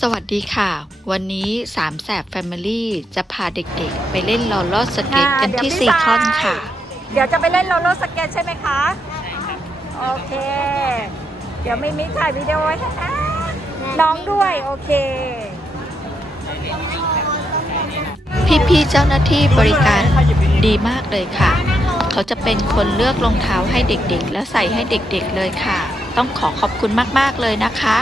สวัสดีค่ะ วันนี้สามแสบแฟมิลี่จะพาเด็กๆ ไปเล่นลอลอดสเก็ตกันที่ซีคอนค่ะ เดี๋ยวจะไปเล่นโรลเลอร์สเก็ตใช่ไหมคะใช่ครับโอเค เดี๋ยวไม่มิถ่ายวิดีโอไว้ให้นะน้องด้วยโอเค พี่ๆเจ้าหน้าที่บริการดีมากเลยค่ะ เขาจะเป็นคนเลือกรองเท้าให้เด็กๆ แล้วใส่ให้เด็กๆเลยค่ะ ต้องขอขอบคุณมากๆเลยนะคะ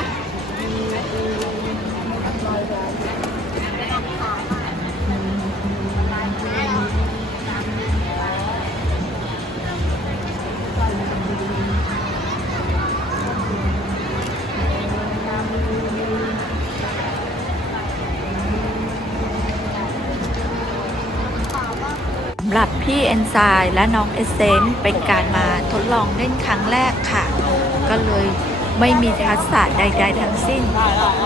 ำหรับพี่เอนไซม์และน้องเอเซนต์เป็นการมาทดลองเล่นครั้งแรกค่ะ ก็เลยไม่มีทักษะใด ๆ ทั้งสิ้น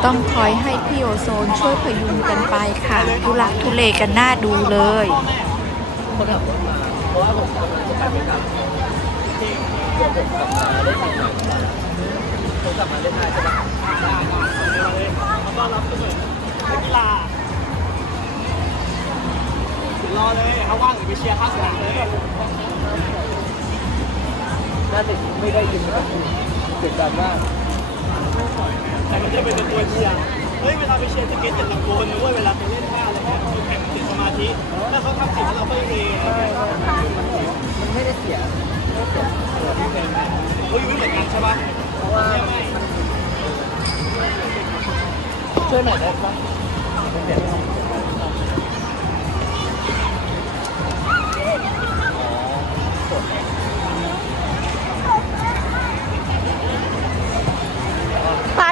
ต้องคอยให้พี่โอโซนช่วยพยุงกันไปค่ะ ทุลักทุเลกันหน้าดูเลยกีฬาเดี๋ยวรอเลยเขาว่างห รือไปเชียร์ข้างสนามเลยน่าจะไม่ได้ยินนะครับเสียงดังมากแต่มันจะเป็นตัวเชียร์เฮ้ยเวลาไปเชียร์สเก็ตจะตะโกนนะเว้ยเวลาไปเล่นบ้านแล้วก็แข่งติดสมาธิถ้าเขาทำผิดแล้วเราก็เองมันไม่ได้เสียเฮ้ยไม่เหมือนกันใช่ปะเพราะว่าช่วยหน่อยได้ปะ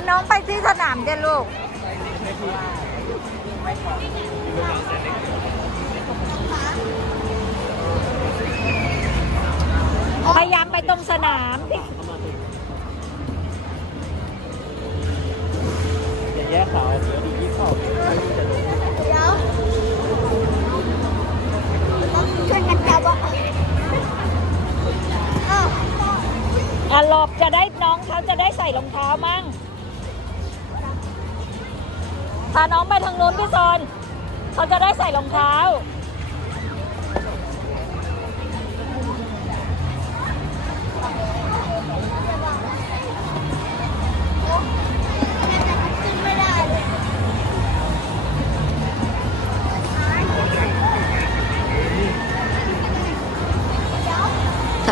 พาน้องไปที่สนามเด้ลูกพยายามไปตรงสนามที่อย่าแยกขาวเดี๋ยวดีที่เข้าอะหลบจะได้น้องเขาจะได้ใส่รองเท้ามั่ง พาน้องไปทางนู้นพี่ซอนเขาจะได้ใส่รองเท้า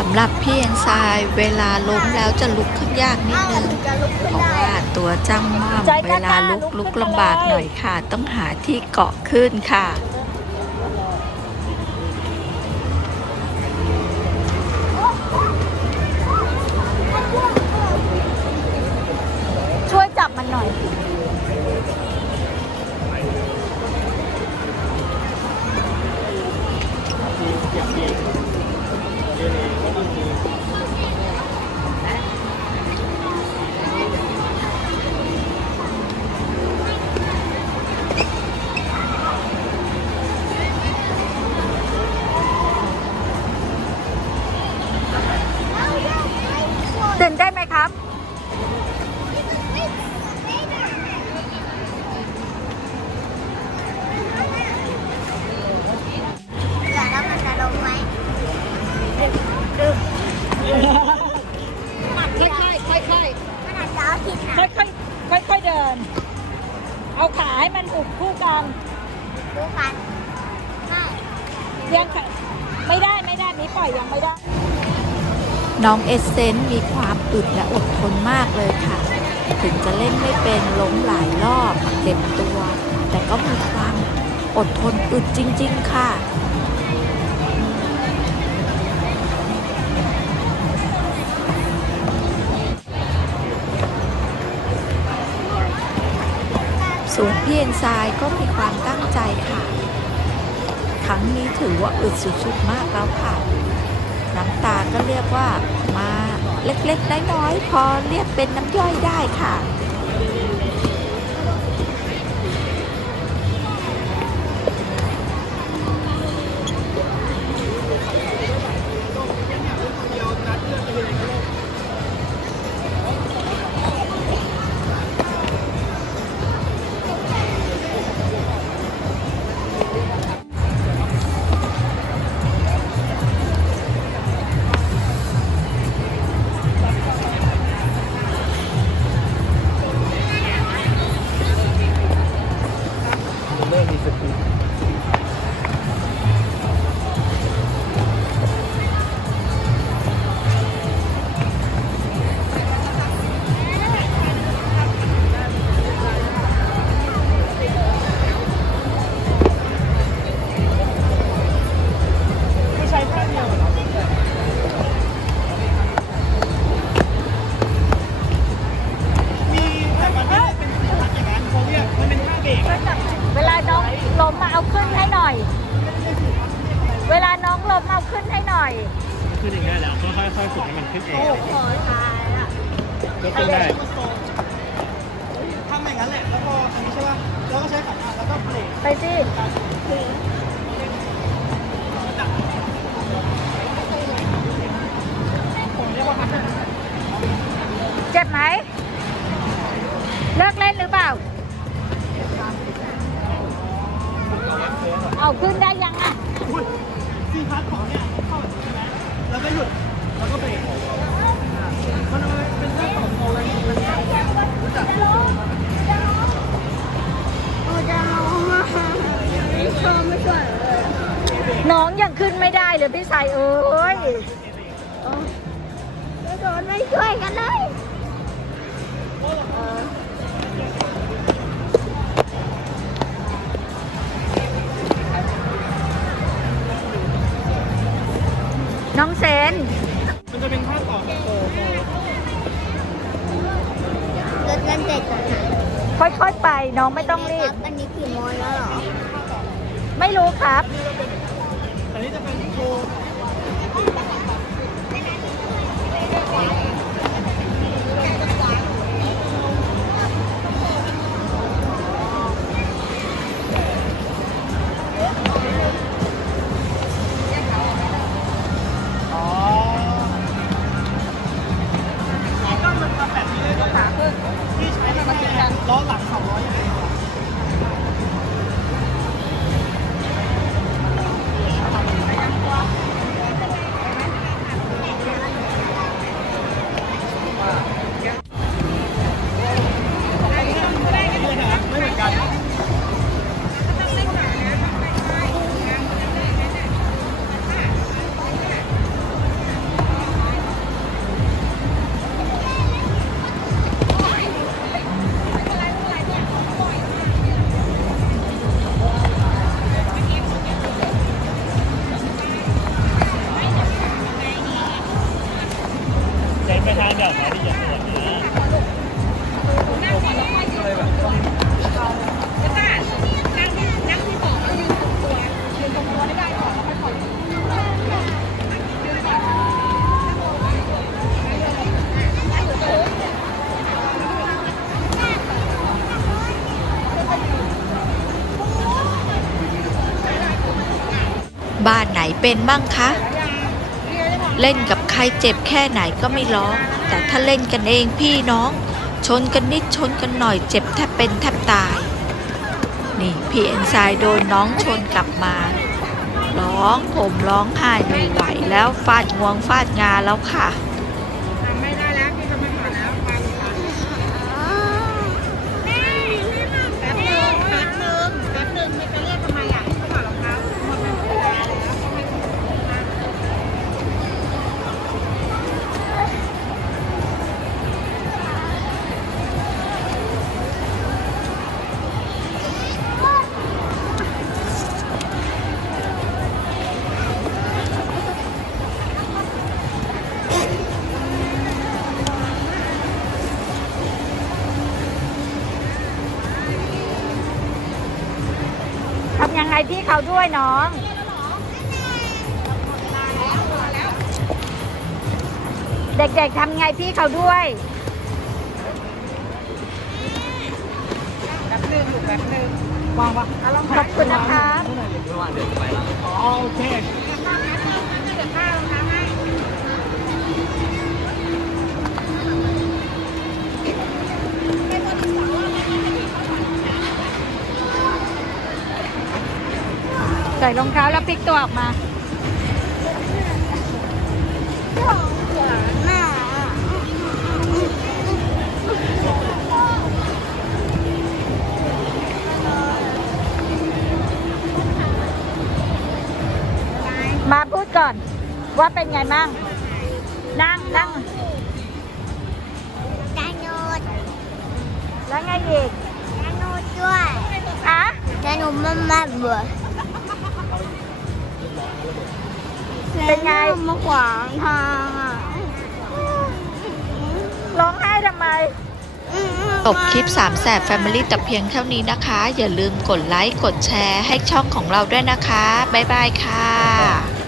ำหรับพี่เอนไซม์เวลาล้มแล้วจะลุกขึ้นยากนิดนึงเพราะว่าตัวจ้ำม่อมเวลาลุกลุกลำบากหน่อยค่ะ ต้องหาที่เกาะขึ้นค่ะช่วยจับมันหน่อยตื่ ยังค่ไม่ได้ไม่ได้นี้ปล่อยยังไม่ได้ น้องเอเซนต์มีความอึดและอดทนมากเลยค่ะ ถึงจะเล่นไม่เป็นล้มหลายรอบเจ็บตัว แต่ก็มีความอดทนอึดจริง ๆ ค่ะส่วนพี่เอนไซน์ก็มีความตั้งใจค่ะ รั้งนี้ถือว่าอึดสุดๆมากแล้วค่ะ น้ำตาก็เรียกว่ามาเล็กๆน้อยๆพอเรียกเป็นน้ำย่อยได้ค่ะ เวลาน้องล้มมาเอาขึ้นให้หน่อย เวลาน้องล้มเอาขึ้นให้หน่อย ขึ้นเองได้แล้วก็ค่อยๆฝึกให้มันขึ้นเองโอ้ยตายละก็ขึ้นได้ทำอย่างนั้นแหละแล้วก็อันนี้ใช่ป่ะแล้วก็ใช้ขาแล้วก็เบรกไปสิ เลยพี่สายเอ้ยโดนไม่ช่วยกันเลยน้องเซนมันจะเป็นท่าต่อโตโตรถกันเด็กก่อนค่อยๆไปน้องไม่ต้องรีบ อันนี้กี่โมงแล้วหรอ ไม่รู้ครับ ลยก็ขาขึ้นที่ใช้ในการล้อหลังสองล้อย ใช้ไปทางแบบไหนที่อย่างนี้บ้านไหนเป็นบ้างคะ เล่นกับใครเจ็บแค่ไหนก็ไม่ร้อง แต่ถ้าเล่นกันเองพี่น้อง ชนกันนิดชนกันหน่อยเจ็บแทบเป็นแทบตาย นี่พี่เอ็นไซโดนน้องชนกลับมา ร้องผมร้องไห้ไม่ไหวแล้วฟาดงวงฟาดงาแล้วค่ะ พี่เขาด้วยน้องเด็กๆทำไงพี่เขาด้วยแบบนึงแบบนึงมองว่าขอบคุณนะครับโอเค ส่รองเท้าแล้วพลิกตัวออกมามาพูดก่อนว่าเป็นไงมั่งนั่งนั่งดาโนดแล้วไงอีกดาโนดด้วยอะดาโนดมามาเบื่อ เป็นไง มาขวางทางอะร้องไห้ทำไมจบคลิปสามแสบ Family แต่เพียงเท่านี้นะคะ อย่าลืมกดไลค์ กดแชร์ให้ช่องของเราด้วยนะคะ บ๊ายบายค่ะ